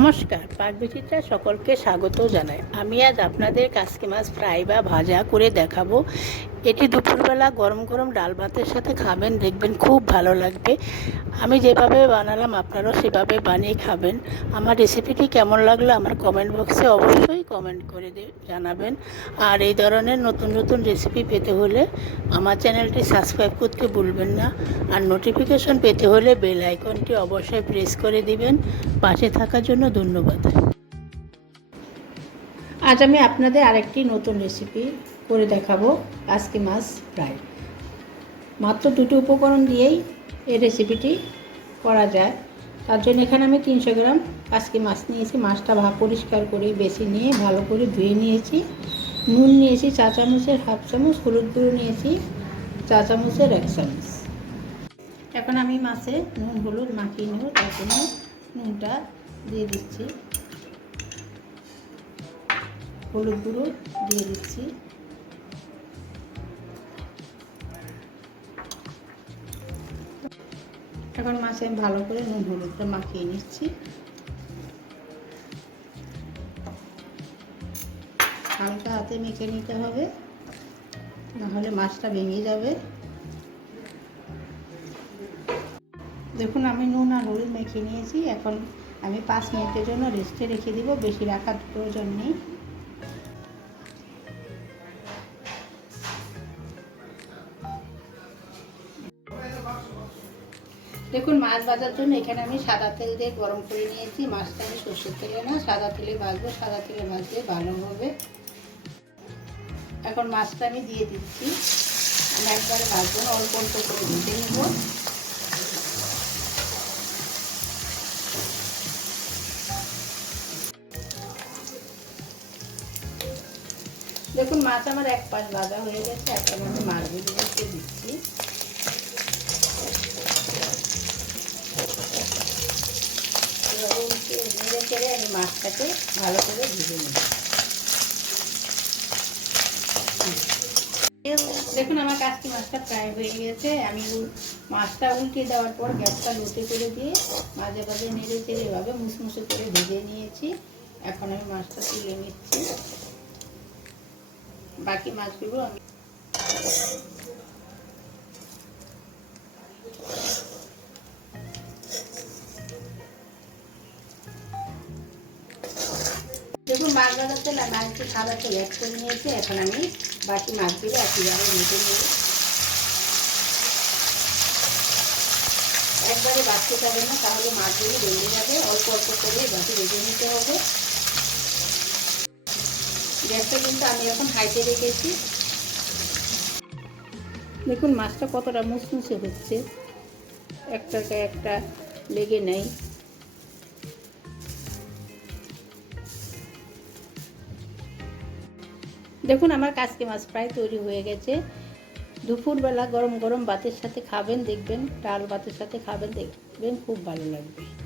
নমস্কার, পাক বিচিত্রা সকলকে স্বাগত জানাই। আমি আজ আপনাদের কাসকি মাছ ফ্রাই বা ভাজা করে দেখাবো। এটি দুপুরবেলা গরম গরম ডাল ভাতের সাথে খাবেন, দেখবেন খুব ভালো লাগবে। আমি যেভাবে বানালাম, আপনারাও সেভাবে বানিয়ে খাবেন। আমার রেসিপিটি কেমন লাগল আমার কমেন্ট বক্সে অবশ্যই কমেন্ট করে জানাবেন। আর এই ধরনের নতুন নতুন রেসিপি পেতে হলে আমার চ্যানেলটি সাবস্ক্রাইব করতে ভুলবেন না। আর নোটিফিকেশন পেতে হলে বেল আইকনটি অবশ্যই প্রেস করে দিবেন। পাশে থাকার জন্য ধন্যবাদ। আজ আমি আপনাদের আরেকটি নতুন রেসিপি করে দেখাবো আজকে মাছ ফ্রাই। মাত্র দুটো উপকরণ দিয়েই এই রেসিপিটি করা যায়। তার জন্য এখানে আমি তিনশো গ্রাম আজকে মাছ নিয়েছি। মাছটা ভা পরিষ্কার করে বেছে নিয়ে ভালো করে ধুয়ে নিয়েছি। নুন নিয়েছি, চা চামচের হাফ চামচ, হলুদ গুঁড়ো নিয়েছি, চা চামচের এক চামচ। এখন আমি মাছে নুন, হলুদ মাখিয়ে নেব। তার জন্য নুনটা দিয়ে দিচ্ছি। হলুদ গুঁড়ো দিয়ে দিচ্ছি। এখন মাছে আমি ভালো করে নুন হলুদটা মাখিয়ে নিচ্ছি। হালকা হাতে মেখে নিতে হবে, নাহলে মাছটা ভেঙে যাবে। দেখুন, আমি নুন আর হলুদ মেখে নিয়েছি, এখন আমি পাঁচ মিনিটের জন্য রেস্টে রেখে দিব, বেশি রাখার প্রয়োজন নেই। দেখুন, মাছ ভাজার জন্য এখানে আমি সাদা তেল দিয়ে গরম করে নিয়েছি। মাছটা আমি সর্ষের তেলে না, সাদা তেলে ভাজবো, সাদা তেলে ভাজলে ভালো হবে। এখন মাছটা আমি দিয়ে দিচ্ছি। আমি একবারে ভাজবো না, অল্প অল্প করে ভেজে নেব। দেখুন, মাছ আমার এক পাশ ভাজা হয়ে গেছে, একটা আমি মাছগুলো দিচ্ছি। মাছটাকে ভালো করে ভেজে নেব। দেখুন, আমার কাজটি মাছটা প্রায় হয়ে গেছে আমি মাছটা উল্টে দেওয়ার পর গ্যাসটা লোতে করে দিয়ে মাঝে মাঝে নেড়ে চেড়ে এভাবে মুসমুসে করে ভেজে নিয়েছি। এখন আমি মাছটা তুলে নিচ্ছি। বাকি মাছগুলো আমি দেখুন, মাছ ভাজার তেল আমি সাদা তেল অ্যাড করে নিয়েছি। এখন আমি বাকি মাছগুলো একইভাবে ভেজে নেব। একবারে বাড়তে যাবে না তাহলে মাছগুলো ভেঙে যাবে, অল্প অল্প করে বাকি ভেজে নিতে হবে। গ্যাসটা কিন্তু আমি এখন হাইতে রেখেছি। দেখুন, মাছটা কতটা মুসমুসে হচ্ছে। একটাকে একটা লেগে নেই। দেখুন আমার কাজকে মাছ প্রায় তৈরি হয়ে গেছে। দুপুরবেলা গরম গরম ভাতের সাথে খাবেন, দেখবেন, ডাল ভাতের সাথে খাবেন, দেখবেন খুব ভালো লাগবে।